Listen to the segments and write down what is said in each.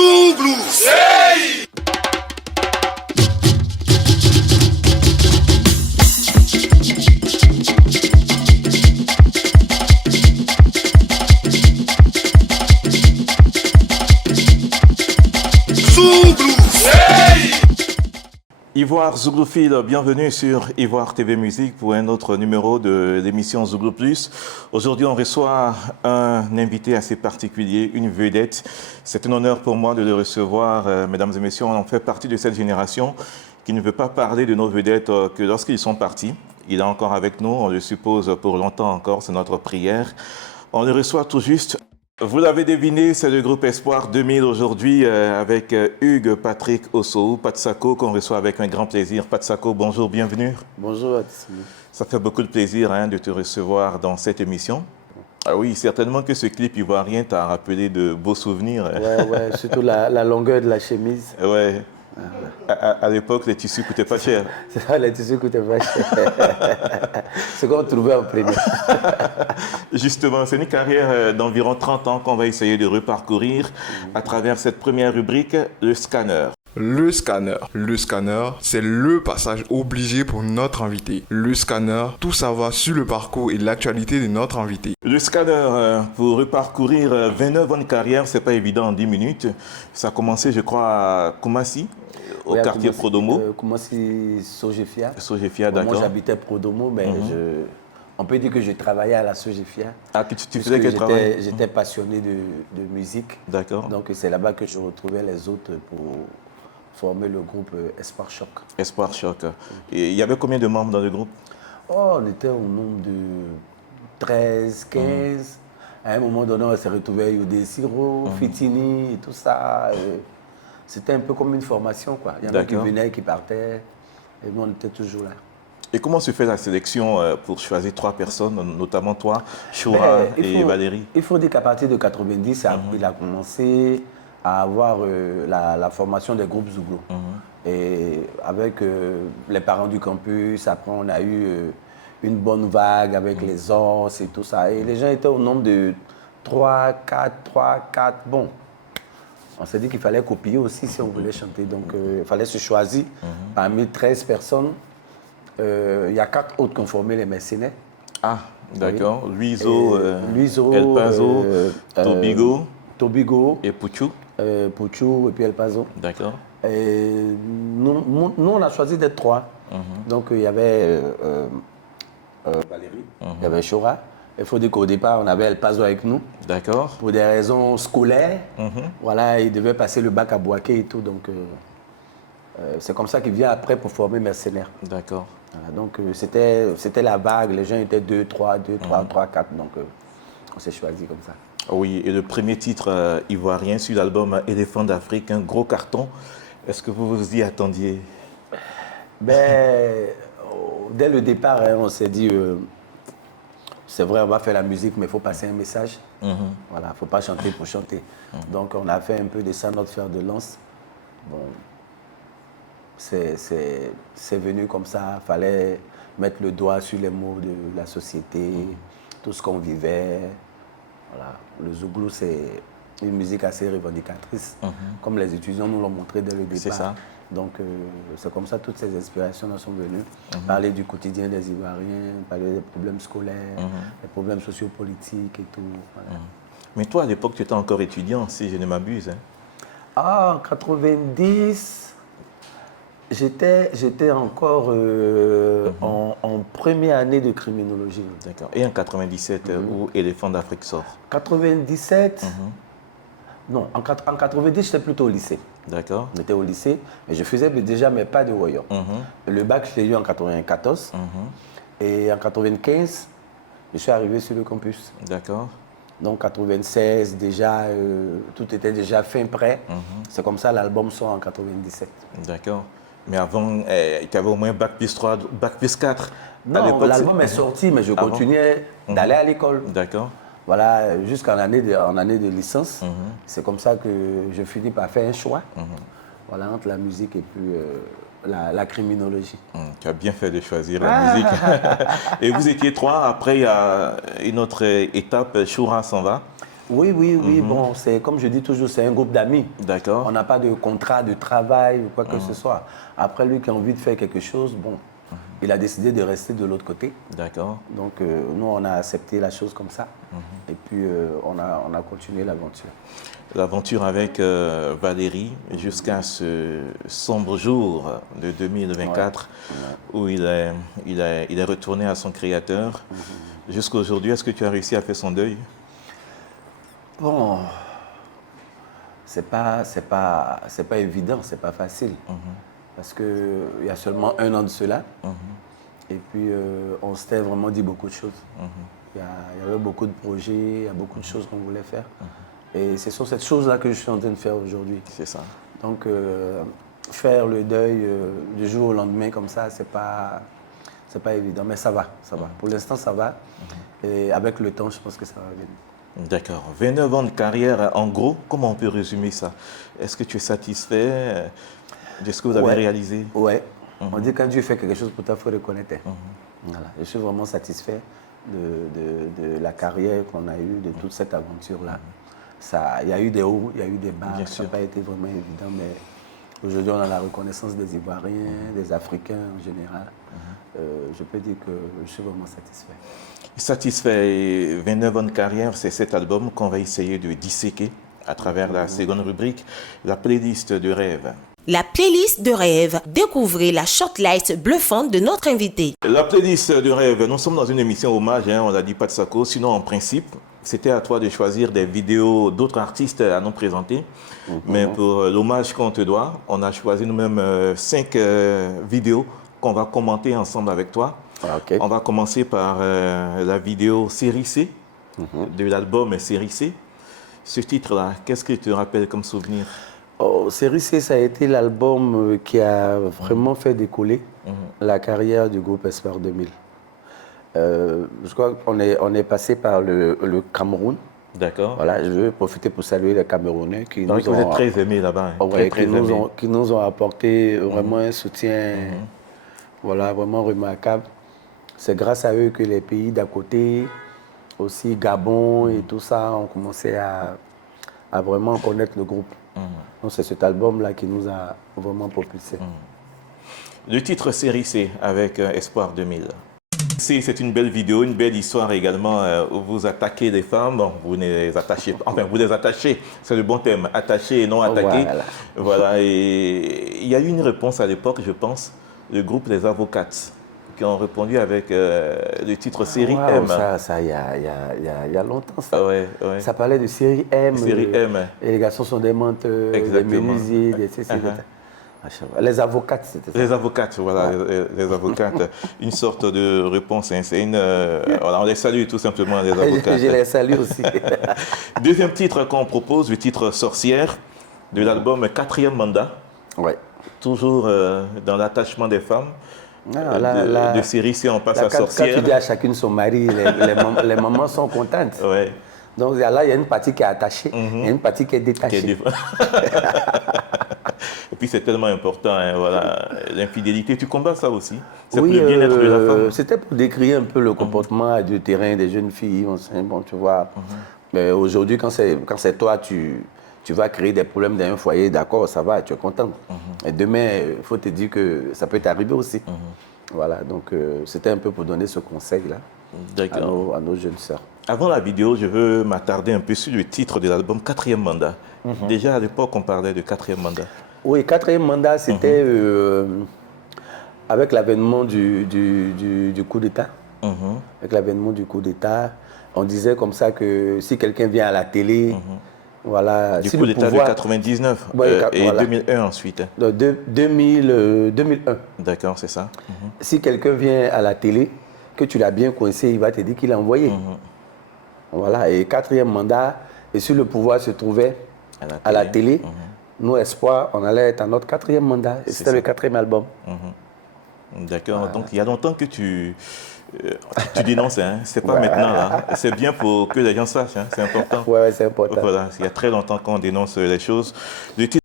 Zouglou. Hey! Zouglou. Hey! Ivoire Zouglouphile, bienvenue sur Ivoire TV Musique pour un autre numéro de l'émission Zouglou Plus. Aujourd'hui, on reçoit un invité assez particulier, une vedette. C'est un honneur pour moi de le recevoir, mesdames et messieurs. On fait partie de cette génération qui ne veut pas parler de nos vedettes que lorsqu'ils sont partis. Il est encore avec nous, on le suppose pour longtemps encore, c'est notre prière. On le reçoit tout juste. Vous l'avez deviné, c'est le groupe Espoir 2000 aujourd'hui avec Hugues Patrick Ossou, Patsako, qu'on reçoit avec un grand plaisir. Patsako, bonjour, bienvenue. Bonjour Atsimi. Ça fait beaucoup de plaisir de te recevoir dans cette émission. Ah oui, certainement que ce clip ivoirien t'a rappelé de beaux souvenirs. Ouais, surtout la longueur de la chemise. Ouais. À l'époque, les tissus coûtaient pas cher. C'est ça, les tissus coûtaient pas cher. C'est qu'on trouvait en premier. Justement, c'est une carrière d'environ 30 ans qu'on va essayer de reparcourir à travers cette première rubrique, le scanner. Le scanner. Le scanner, c'est le passage obligé pour notre invité. Le scanner, tout savoir sur le parcours et l'actualité de notre invité. Le scanner, pour reparcourir 29 ans de carrière, c'est pas évident en 10 minutes. Ça a commencé, je crois, à Koumassi, au quartier Prodomo. Koumassi, Sogefia. Sogefia, Moi, d'accord. j'habitais Prodomo, mais on peut dire que je travaillais à la Sogefia. Ah, tu faisais quel travail? J'étais passionné de musique. D'accord. Donc, c'est là-bas que je retrouvais les autres pour former le groupe Espoir Choc. Espoir Choc. Et il y avait combien de membres dans le groupe? Oh, on était au nombre de 13, 15. À un moment donné, on s'est retrouvé Yodé Siro, Fitini et tout ça. C'était un peu comme une formation, quoi. Il y en a qui venaient, qui partaient. Et nous, on était toujours là. Et comment se fait la sélection pour choisir 3 personnes, notamment toi, Choura et Valérie? Il faut dire qu'à partir de 90, il a commencé à avoir la formation des groupes Zouglou. Et avec les parents du campus, après on a eu une bonne vague avec les os et tout ça. Et les gens étaient au nombre de 3, 4. Bon, on s'est dit qu'il fallait copier aussi si on voulait chanter. Donc il fallait se choisir parmi 13 personnes. Il y a 4 autres qui ont formé les mercenaires. Ah, d'accord. Luiso, Luiso, El Pazo, Tobigo et Pouchou. Pouchou et puis El Pazo. D'accord. Et nous, on a choisi d'être 3. Donc, il y avait Valérie, il y avait Chora. Il faut dire qu'au départ, on avait El Pazo avec nous. D'accord. Pour des raisons scolaires. Voilà, il devait passer le bac à Boaké et tout. Donc, c'est comme ça qu'il vient après pour former Mercenaires. D'accord. Voilà, donc, c'était la vague. Les gens étaient 2, 3, 4. Donc, on s'est choisi comme ça. Oui, et le premier titre ivoirien sur l'album Éléphant d'Afrique, un gros carton. Est-ce que vous vous y attendiez? Dès le départ, on s'est dit, c'est vrai, on va faire la musique, mais il faut passer un message. Voilà, il ne faut pas chanter pour chanter. Donc, on a fait un peu de ça notre fer de lance. Bon, c'est venu comme ça. Il fallait mettre le doigt sur les mots de la société, tout ce qu'on vivait. Voilà. Le Zouglou, c'est une musique assez revendicatrice, comme les étudiants nous l'ont montré dès le départ. C'est ça. Donc, c'est comme ça que toutes ces inspirations sont venues. Parler du quotidien des Ivoiriens, parler des problèmes scolaires, des problèmes sociopolitiques et tout. Voilà. Mais toi, à l'époque, tu étais encore étudiant, si je ne m'abuse. Ah, en 90, j'étais encore en première année de criminologie. D'accord. Et en 97, où Éléphant d'Afrique sort? 97, non, en 90, j'étais plutôt au lycée. D'accord. J'étais au lycée, mais je faisais déjà mes pas de royaume. Le bac, je l'ai eu en 94. Et en 95, je suis arrivé sur le campus. D'accord. Donc, 96, déjà, tout était déjà fin prêt. C'est comme ça l'album sort en 97. D'accord. Mais avant, tu avais au moins Bac plus 3, Bac plus 4. Non, l'album est sorti, mais je continuais d'aller à l'école. D'accord. Voilà, jusqu'en année de licence. C'est comme ça que je finis par faire un choix. Voilà, entre la musique et puis la criminologie. Tu as bien fait de choisir la musique. Et vous étiez 3, après il y a une autre étape, Choura s'en va. Oui, bon, c'est comme je dis toujours, c'est un groupe d'amis. D'accord. On n'a pas de contrat de travail ou quoi que ce soit. Après, lui qui a envie de faire quelque chose, bon, il a décidé de rester de l'autre côté. D'accord. Donc, nous, on a accepté la chose comme ça. Et puis, on a continué l'aventure. L'aventure avec Valérie jusqu'à ce sombre jour de 2024 où il est retourné à son créateur. Jusqu'à aujourd'hui, est-ce que tu as réussi à faire son deuil? Bon, c'est pas évident, c'est pas facile. Parce qu'il y a seulement 1 an de cela. Et puis, on s'était vraiment dit beaucoup de choses. Il y avait beaucoup de projets, il y a beaucoup de choses qu'on voulait faire. Et c'est sur cette chose-là que je suis en train de faire aujourd'hui. C'est ça. Donc, faire le deuil du jour au lendemain comme ça, c'est pas évident. Mais ça va, ça va. Pour l'instant, ça va. Et avec le temps, je pense que ça va venir. D'accord. 29 ans de carrière, en gros, comment on peut résumer ça? Est-ce que tu es satisfait de ce que vous avez réalisé? Ouais. On dit quand Dieu fait quelque chose pour toi, il faut reconnaître. Voilà. Je suis vraiment satisfait de la carrière qu'on a eue, de toute cette aventure-là. Il y a eu des hauts, il y a eu des bas. Ça n'a pas été vraiment évident, mais aujourd'hui, on a la reconnaissance des Ivoiriens, des Africains en général. Je peux dire que je suis vraiment satisfait. Satisfait, 29 ans de carrière, c'est cet album qu'on va essayer de disséquer à travers la seconde rubrique, la playlist de rêve. La playlist de rêve. Découvrez la shortlist bluffante de notre invité. La playlist de rêve, nous sommes dans une émission hommage, on l'a dit pas de Sako, sinon en principe, c'était à toi de choisir des vidéos d'autres artistes à nous présenter. Mais pour l'hommage qu'on te doit, on a choisi nous-mêmes 5 vidéos qu'on va commenter ensemble avec toi. Okay. On va commencer par la vidéo Série C, de l'album Série C. Ce titre-là, qu'est-ce que tu te rappelles comme souvenir? Série C, ça a été l'album qui a vraiment fait décoller la carrière du groupe Espoir 2000. Je crois qu'on est passé par le Cameroun. D'accord. Voilà, je veux profiter pour saluer les Camerounais qui Donc, vous êtes très aimés là-bas. Qui nous ont apporté vraiment un soutien voilà, vraiment remarquable. C'est grâce à eux que les pays d'à côté, aussi Gabon et tout ça, ont commencé à vraiment connaître le groupe. Donc c'est cet album-là qui nous a vraiment propulsés. Le titre Série C avec Espoir 2000. C'est une belle vidéo, une belle histoire également où vous attaquez les femmes. Bon, vous ne les attachez pas, enfin vous les attachez, c'est le bon terme, attachés et non attaqués. Voilà, et il y a eu une réponse à l'époque, je pense, le groupe Les Avocates, qui ont répondu avec le titre Série M. Ça, il y a longtemps, ça. Ça parlait de Série M. Série M. Et les garçons sont des menteurs, des menuisiers, des ceci, Les Avocates, c'était ça. Les Avocates, voilà, les Avocates. Une sorte de réponse. Hein, voilà, on les salue tout simplement, les Avocates. Je les salue aussi. Deuxième titre qu'on propose, le titre Sorcière, de l'album 4e Mandat. Ouais. Toujours dans l'attachement des femmes. De série C, on passe à Sorcière. Quand tu dis à chacune son mari, les mamans sont contentes. Ouais. Donc là, il y a une partie qui est attachée, il y a une partie qui est détachée. Et puis c'est tellement important, hein, voilà, l'infidélité. Tu combats ça aussi? C'est pour le bien-être de la femme. C'était pour décrire un peu le comportement du terrain des jeunes filles. Bon, tu vois. Mais aujourd'hui, quand c'est toi, tu vas créer des problèmes dans un foyer, d'accord, ça va, tu es content. Et demain, il faut te dire que ça peut t'arriver aussi. Voilà, donc c'était un peu pour donner ce conseil-là à nos jeunes sœurs. Avant la vidéo, je veux m'attarder un peu sur le titre de l'album 4e Mandat. Déjà à l'époque, on parlait de 4e Mandat. Oui, 4e Mandat, c'était avec l'avènement du coup d'État. Avec l'avènement du coup d'État, on disait comme ça que si quelqu'un vient à la télé, voilà, du coup d'État de 99 et voilà. 2001 ensuite. 2001. D'accord, c'est ça. Si quelqu'un vient à la télé, que tu l'as bien coincé, il va te dire qu'il a envoyé. Voilà, et 4e Mandat, et si le pouvoir se trouvait à la télé, nous, Espoir, on allait être à notre 4e mandat. Et c'était le 4e album. D'accord, voilà. Donc il y a longtemps que tu dénonces, hein. C'est pas maintenant, là. C'est bien pour que les gens sachent, hein. C'est important. Ouais, c'est important. Voilà, il y a très longtemps qu'on dénonce les choses. Le titre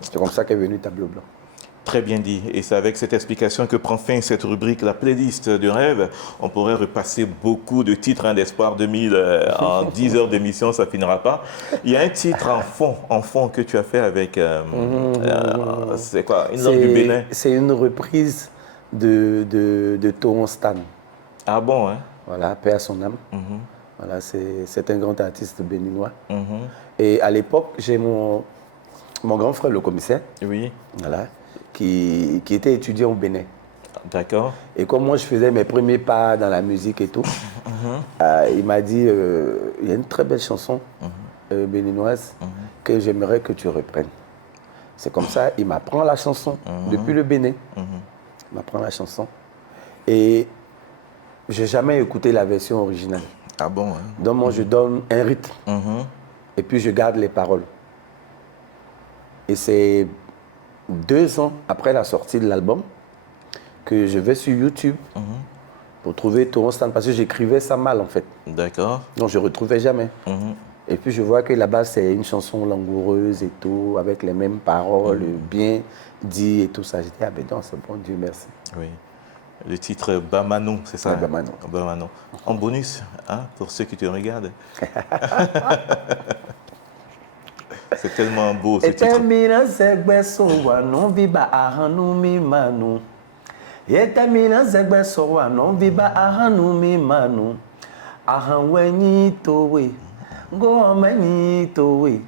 C'est comme ça qu'est venu Tableau Blanc. Très bien dit. Et c'est avec cette explication que prend fin cette rubrique, la playlist de rêve. On pourrait repasser beaucoup de titres d'Espoir 2000 en 10 heures d'émission, ça finira pas. Il y a un titre en fond que tu as fait avec, c'est quoi, une langue du Bénin? C'est une reprise de Toron Stan. Ah bon, hein? Voilà, paix à son âme. Voilà, c'est un grand artiste béninois. Mhm. Et à l'époque, j'ai mon grand frère, le commissaire, Oui, voilà, qui était étudiant au Bénin. d'accord. Et comme moi, je faisais mes premiers pas dans la musique et tout, il m'a dit, il y a une très belle chanson béninoise que j'aimerais que tu reprennes. C'est comme ça, il m'apprend la chanson depuis le Bénin. Il m'apprend la chanson. Et je n'ai jamais écouté la version originale. Ah bon, hein? Donc moi, je donne un rythme et puis je garde les paroles. Et c'est 2 ans après la sortie de l'album que je vais sur YouTube pour trouver Toron Stan, parce que j'écrivais ça mal en fait. D'accord. Donc je ne retrouvais jamais. Et puis je vois que là-bas c'est une chanson langoureuse et tout, avec les mêmes paroles, bien dit et tout ça. J'étais, ah ben non, c'est bon, Dieu merci. Oui. Le titre Bamanou, c'est ça? Ouais, Bamanou. Bamanou. En bonus, hein, pour ceux qui te regardent. C'est tellement beau ce titre. Etamina zegbe sowa non viba ahanu mi manu. Etamina zegbe sowa non viba ahanu mi manu. Ahan wenyi towe. Go amanyi towe.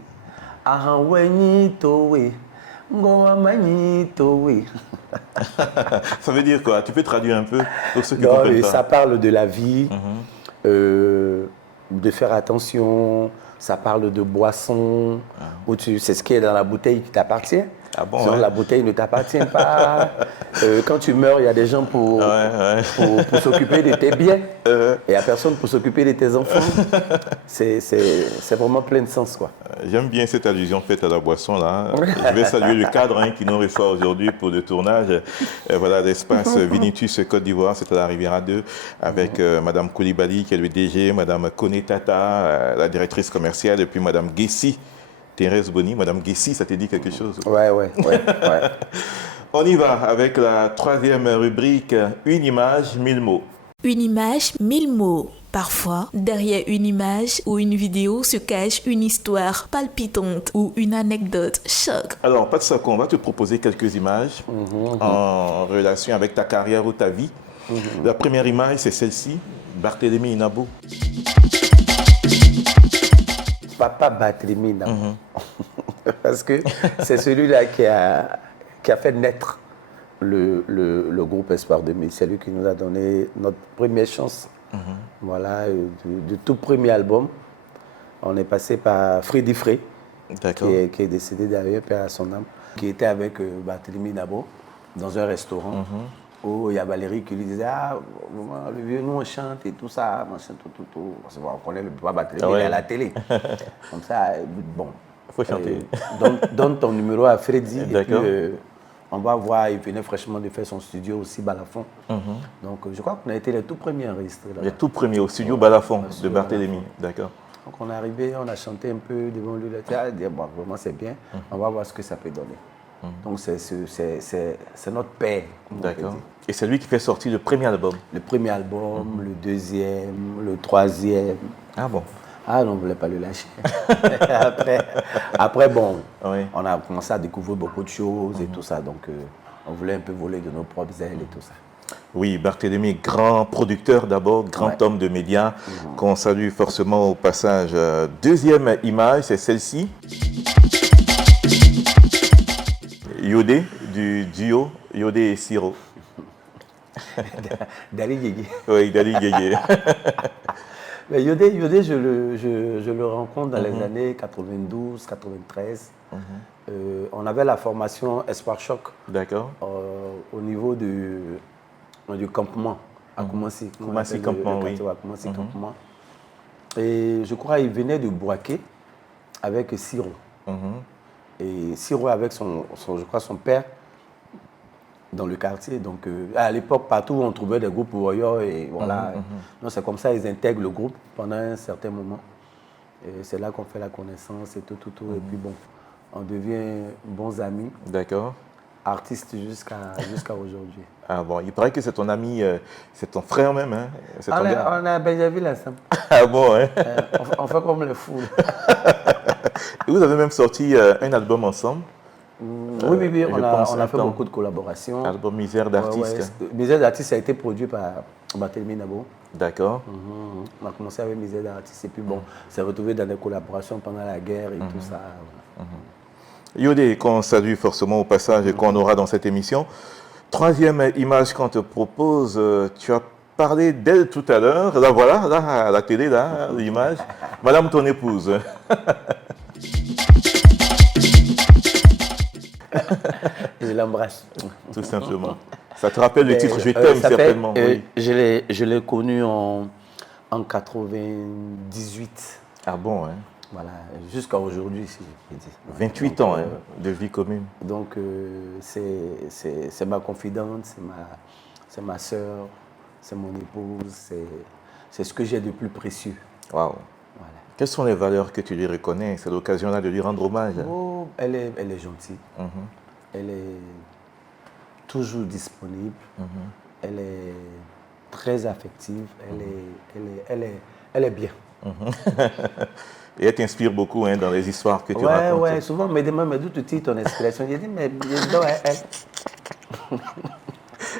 Ahan wenyi towe. Go amanyi towe. Ça veut dire quoi? Tu peux traduire un peu pour ceux qui Non, comprennent pas? ça parle de la vie, de faire attention. Ça parle de boisson, où c'est ce qui est dans la bouteille qui t'appartient. Ah bon, Sinon, ouais. la bouteille ne t'appartient pas. Quand tu meurs, il y a des gens pour s'occuper de tes biens. Et il n'y a personne pour s'occuper de tes enfants. C'est vraiment plein de sens, quoi. J'aime bien cette allusion faite à la boisson là. Je vais saluer le cadre qui nous reçoit aujourd'hui pour le tournage. Voilà l'espace Vinitus Côte d'Ivoire, c'est à la Riviera 2, avec Madame Koulibaly qui est le DG, Madame Koné Tata, la directrice commerciale, et puis Madame Guessi, Thérèse Boni. Madame Guessi, ça te dit quelque chose? Ouais. On y va avec la troisième rubrique, une image, 1000 mots. Une image, 1000 mots. Parfois, derrière une image ou une vidéo se cache une histoire palpitante ou une anecdote choc. Alors, Pat Sako, on va te proposer quelques images en relation avec ta carrière ou ta vie. La première image, c'est celle-ci, Barthélémy Inabo. Papa Barthélémy Inabo. Parce que c'est celui-là qui a fait naître le groupe Espoir 2000. C'est lui qui nous a donné notre première chance. Voilà, du tout premier album. On est passé par Freddy Frey, qui est décédé d'ailleurs, paix à son âme, qui était avec Barthélémy Inabo dans un restaurant où il y a Valérie qui lui disait, ah, le vieux, nous on chante et tout ça, machin, tout. Parce qu'on connaît le papa Barthélémy, il est à la télé. Comme ça, bon. Il faut chanter. Donne ton numéro à Freddy. D'accord. Et puis, on va voir, il venait fraîchement de faire son studio aussi, Balafon. Donc, je crois qu'on a été les tout premiers enregistrés là-bas. Les tout premiers au studio Balafon de Barthélémy. D'accord. Donc, on est arrivé, on a chanté un peu devant lui, il a dit, bon, vraiment, c'est bien, on va voir ce que ça peut donner. Donc, c'est notre père. D'accord. Et c'est lui qui fait sortir le premier album. Le premier album, le deuxième, le troisième. Ah bon? Ah non, on ne voulait pas le lâcher. après, bon, Oui. on a commencé à découvrir beaucoup de choses et tout ça. Donc, on voulait un peu voler de nos propres ailes et tout ça. Oui, Barthélémy, grand producteur d'abord, grand homme de médias, qu'on salue forcément au passage. Deuxième image, c'est celle-ci. Yodé, du duo Yodé et Siro. Dali Guégui. Oui, Dali Guégui. Mais Yodé, je le rencontre dans les années 92, 93. On avait la formation Espoir Choc. D'accord. Au niveau du campement à Koumassi. Koumassi Campement, oui. Koumassi Campement. Et je crois qu'il venait de Bouaké avec Siro. Et Siro avec je crois son père dans le quartier. Donc, à l'époque, partout où on trouvait des groupes warriors, et voilà. Donc, c'est comme ça ils intègrent le groupe pendant un certain moment. Et c'est là qu'on fait la connaissance et tout. Et puis bon, On devient bons amis, D'accord. artistes jusqu'à aujourd'hui. Ah bon, il paraît que c'est ton ami, c'est ton frère même, hein? C'est ton gars. On a déjà vu ensemble. Ah bon, hein? On fait comme les fous. Et vous avez même sorti un album ensemble, Oui, je on pense a un fait temps. beaucoup de collaborations. album Misère d'artiste. Misère d'artiste a été produit par Barthélemy Nabo. D'accord. On a commencé avec Misère d'artiste et puis bon, s'est retrouvé dans des collaborations pendant la guerre et tout ça. Yodé, qu'on salue forcément au passage et qu'on aura dans cette émission. Troisième image qu'on te propose, tu as parlé d'elle tout à l'heure. Là, voilà, là, à la télé, là, l'image. Madame ton épouse. Je l'embrasse. Tout simplement. Ça te rappelle le titre Je Ça t'aime, fait, certainement. Oui. Je l'ai connu en 98. Ah bon, hein? Voilà, jusqu'à aujourd'hui, si je peux dire. 28 Donc, ans hein, de vie commune. Donc, c'est ma confidente, c'est ma soeur, c'est mon épouse, c'est ce que j'ai de plus précieux. Waouh. Voilà. Quelles sont les valeurs que tu lui reconnais? C'est l'occasion là de lui rendre hommage. Oh, elle est gentille, elle est toujours disponible, elle est très affective, elle est bien. Et elle t'inspire beaucoup hein, dans les histoires que tu racontes. Ouais, souvent on me demande, mais d'où tu tires ton inspiration? J'ai dit, mais je dois elle.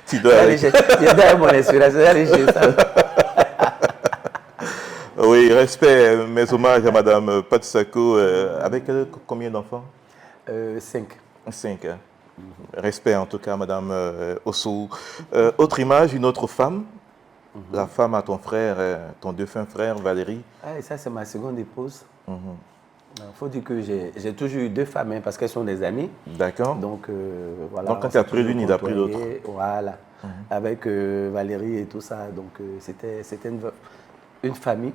Tu dois aller- Je dois mon inspiration, allez chez ça. Oui, respect, mes hommages à Madame Patsako. Avec elle, combien d'enfants? 5. 5. Respect en tout cas à Madame Ossou. Autre image, une autre femme. La femme à ton frère, ton défunt frère Valérie. Ah, et ça, c'est ma seconde épouse. Il faut dire que j'ai toujours eu 2 femmes, hein, parce qu'elles sont des amies. D'accord. Donc, voilà. Donc, quand on tu as s'est pris l'une, toujours il a pris l'autre. côtoyé, Voilà. Avec Valérie et tout ça. Donc, c'était une famille,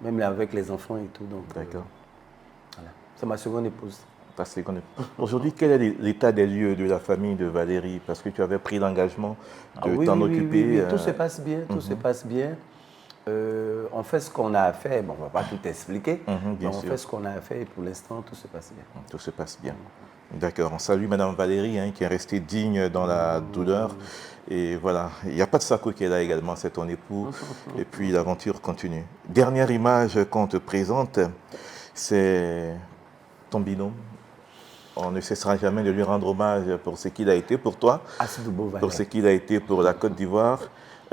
même avec les enfants et tout. Donc, D'accord. voilà. C'est ma seconde épouse. Ta seconde. Aujourd'hui, quel est l'état des lieux de la famille de Valérie? Parce que tu avais pris l'engagement de t'en occuper. Oui. Tout se passe bien, tout se passe bien. On fait ce qu'on a à faire. Bon, on ne va pas tout expliquer. bien mais on sûr. fait ce qu'on a à faire et pour l'instant, tout se passe bien. Tout se passe bien. D'accord. On salue Madame Valérie, hein, qui est restée digne dans la douleur. Et voilà. Il n'y a pas de Sako qui est là également, c'est ton époux. Et puis l'aventure continue. Dernière image qu'on te présente, c'est ton binôme. On ne cessera jamais de lui rendre hommage pour ce qu'il a été pour toi, Assidou Valérie. pour ce qu'il a été pour la Côte d'Ivoire.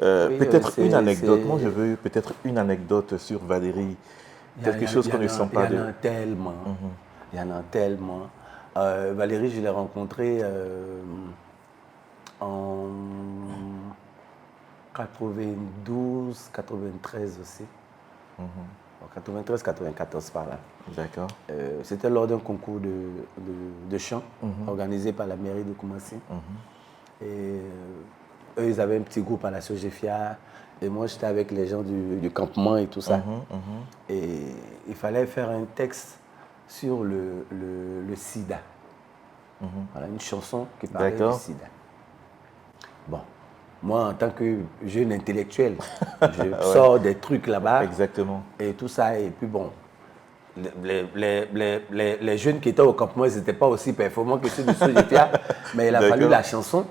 Oui, Peut-être une anecdote. c'est- Moi, je veux peut-être une anecdote sur Valérie. Quelque chose qu'on ne sent pas Il y de. en a tellement. Il y en a tellement. Valérie, je l'ai rencontrée en 92, 93 aussi. En 93, 94 par là. D'accord. C'était lors d'un concours de chant organisé par la mairie de Koumassi. Et eux, ils avaient un petit groupe à la Sogefia. Et moi, j'étais avec les gens du campement et tout ça. Et il fallait faire un texte sur le sida. Voilà, une chanson qui parlait du D'accord. sida. Bon, moi, en tant que jeune intellectuel, je sors des trucs là-bas. Exactement. Et tout ça. Et puis bon, les jeunes qui étaient au campement, ils n'étaient pas aussi performants que ceux du Sogefia. Mais il a fallu D'accord. la chanson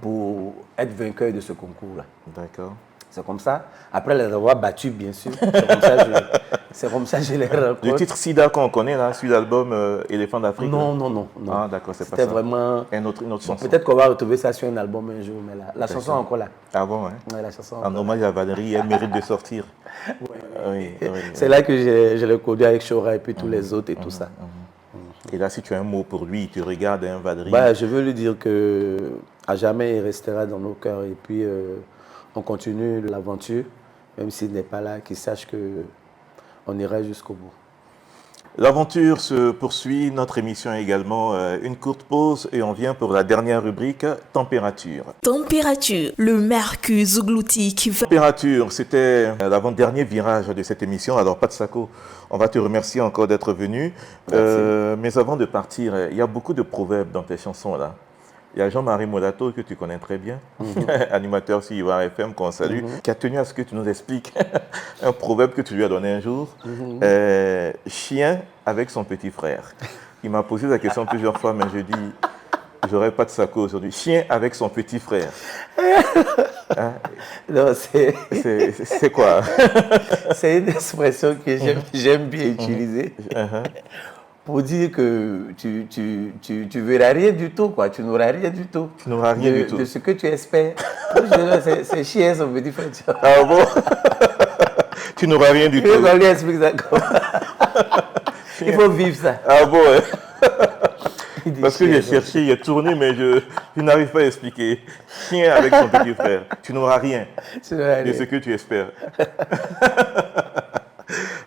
pour être vainqueur de ce concours-là. D'accord. C'est comme ça. Après les avoir battus, bien sûr. C'est comme ça que je les rencontre. Le titre Sida qu'on connaît là, sur l'album Éléphant d'Afrique. Non. Ah, d'accord, c'est pas ça. C'était vraiment. Une autre chanson. Peut-être qu'on va retrouver ça sur un album un jour, mais la chanson est encore là. Ah bon, hein? Ouais, la chanson est En encore là. hommage à Valérie, elle mérite de sortir. Oui. C'est là que je l'ai connu avec Chora et puis tous les autres et tout ça. Et là, si tu as un mot pour lui, il te regarde, hein, Valérie. Bah, je veux lui dire que à jamais il restera dans nos cœurs et puis on continue l'aventure, même s'il n'est pas là, qu'il sache que on ira jusqu'au bout. L'aventure se poursuit, notre émission également. Une courte pause et on vient pour la dernière rubrique, température. Température, le mercure zougloutique va... Température, c'était l'avant-dernier virage de cette émission. Alors, Pat Sako, on va te remercier encore d'être venu. Mais avant de partir, il y a beaucoup de proverbes dans tes chansons là. Il y a Jean-Marie Molato, que tu connais très bien, animateur sur Ivoire FM, qu'on salue, qui a tenu à ce que tu nous expliques un proverbe que tu lui as donné un jour. Chien avec son petit frère. Il m'a posé la question plusieurs fois, mais je dis, j'aurais pas de Sako aujourd'hui. Chien avec son petit frère. Hein? Non, C'est quoi? c'est une expression que j'aime bien utiliser pour dire que tu verras rien du tout, quoi. Tu n'auras rien du tout. Tu n'auras rien du tout. De ce que tu espères. C'est chien, son petit frère. Ah bon? Tu n'auras rien du tout. On lui explique ça comment. Il faut vivre ça. Ah bon, hein? Il dit Parce que chien, j'ai cherché, il a tourné, mais je n'arrive pas à expliquer. Chien avec son petit frère. Tu n'auras rien tu n'auras de rien. ce que tu espères.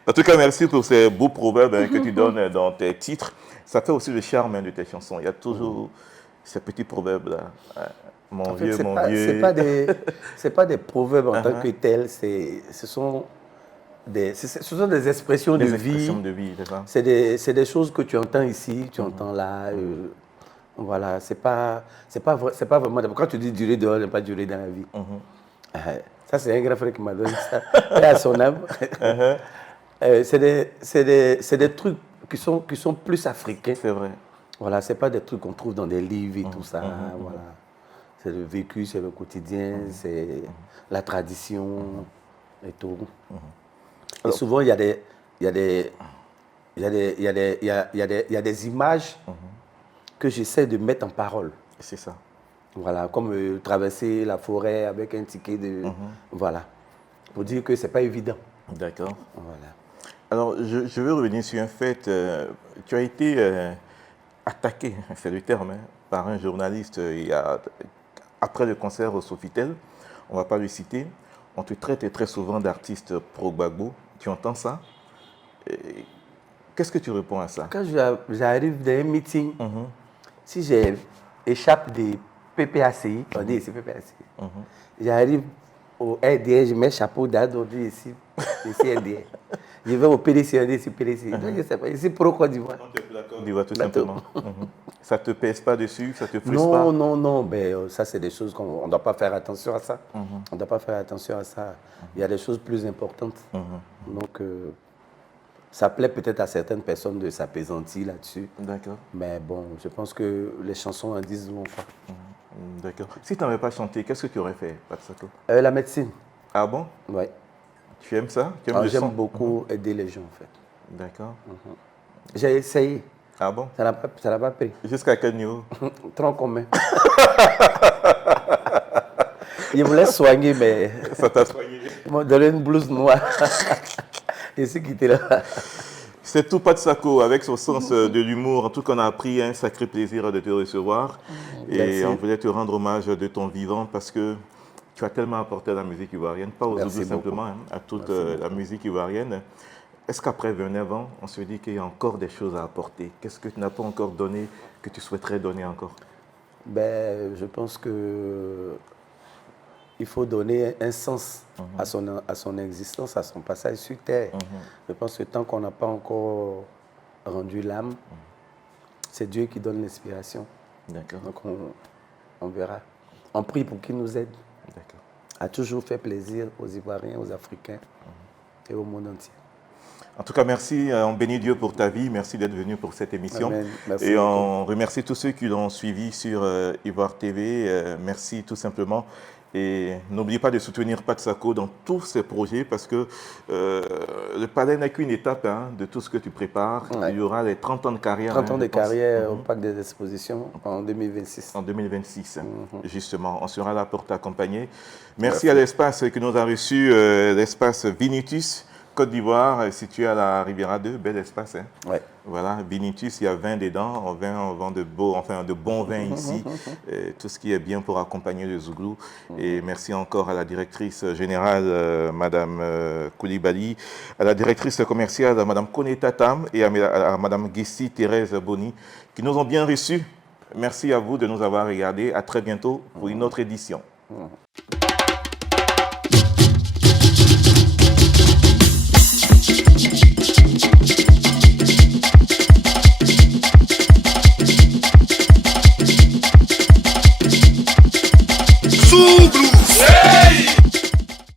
En tout cas, merci pour ces beaux proverbes que tu donnes dans tes titres. Ça fait aussi le charme de tes chansons. Il y a toujours ces petits proverbes-là. Mon En fait, vieux, mon vieux. c'est pas des proverbes en tant que tels. Ce sont des expressions Des de expressions vie. de vie, c'est ça? C'est des choses que tu entends ici, tu entends là. Voilà, c'est pas vraiment. Quand tu dis durer dehors, n'est pas durer dans la vie. Ça, c'est un grand frère qui m'a donné ça. Et à son âme. C'est des trucs qui sont plus africains. C'est vrai. Voilà, c'est pas des trucs qu'on trouve dans des livres et tout ça. Voilà. C'est le vécu, c'est le quotidien, c'est la tradition et tout. Et souvent, il y a des images que j'essaie de mettre en parole. C'est ça. Voilà, comme traverser la forêt avec un ticket de... Voilà, pour dire que c'est pas évident. D'accord. Voilà. Alors, je veux revenir sur un fait. Tu as été attaqué, c'est le terme, hein, par un journaliste après le concert au Sofitel. On ne va pas le citer. On te traite très souvent d'artiste pro-Gbagbo. Tu entends ça? Qu'est-ce que tu réponds à ça? Quand j'arrive dans un meeting, si j'échappe des PPACI, on dit ici PPACI, j'arrive au RDR, je mets chapeau d'ad, on dit ici RDR. Je vais au PDC, on dit ici PDC. Donc, je ne sais pas, ici pro Côte d'Ivoire. Côte d'Ivoire, tout simplement. Ça ne te pèse pas dessus, ça te frustre pas? Non, ben, ça c'est des choses qu'on ne doit pas faire attention à ça. On ne doit pas faire attention à ça. Il y a des choses plus importantes. Donc, ça plaît peut-être à certaines personnes de s'apaisantir là-dessus. D'accord. Mais bon, je pense que les chansons en disent long. D'accord. Si tu n'avais pas chanté, qu'est-ce que tu aurais fait, Patsako? La médecine. Ah bon? Oui. Tu aimes ça? Tu aimes le J'aime son? beaucoup aider les gens, en fait. D'accord. J'ai essayé. Ah bon? Ça n'a pas pris. Jusqu'à quel niveau? Trop commun. Je voulais soigner, mais Ça t'a soigné. ils m'ont donné une blouse noire. Je suis quitté là. C'est tout Patsako, avec son sens de l'humour. En tout cas, on a pris un sacré plaisir de te recevoir. Et Merci. on voulait te rendre hommage de ton vivant parce que tu as tellement apporté à la musique ivoirienne, pas aux Merci autres simplement, beaucoup. hein, à toute la musique ivoirienne. Est-ce qu'après 29 ans, on se dit qu'il y a encore des choses à apporter? Qu'est-ce que tu n'as pas encore donné, que tu souhaiterais donner encore? Ben, je pense que il faut donner un sens à son existence, à son passage sur Terre. Je pense que tant qu'on n'a pas encore rendu l'âme, c'est Dieu qui donne l'inspiration. D'accord. Donc on verra. On prie pour qu'il nous aide. D'accord. A toujours fait plaisir aux Ivoiriens, aux Africains et au monde entier. En tout cas, merci. On bénit Dieu pour ta vie. Merci d'être venu pour cette émission. Amen. Merci Et beaucoup. on remercie tous ceux qui l'ont suivi sur Ivoire TV. Merci tout simplement. Et n'oubliez pas de soutenir Patsako dans tous ses projets parce que le palais n'est qu'une étape de tout ce que tu prépares. Ouais. Il y aura les 30 ans de carrière. 30 ans je de pense. carrière au Parc des Expositions en 2026. En 2026, justement. On sera là pour t'accompagner. Merci à l'espace que nous a reçu, l'espace Vinitus, Côte d'Ivoire, situé à la Riviera 2, bel espace. Hein. Ouais. Voilà, Vinitus, il y a vin dedans, on vend de bons vins ici, tout ce qui est bien pour accompagner le Zouglou. Et merci encore à la directrice générale, Madame Koulibaly, à la directrice commerciale, Madame Kone Tatam, et à Madame Gessi Thérèse Boni, qui nous ont bien reçus. Merci à vous de nous avoir regardés. À très bientôt pour une autre édition.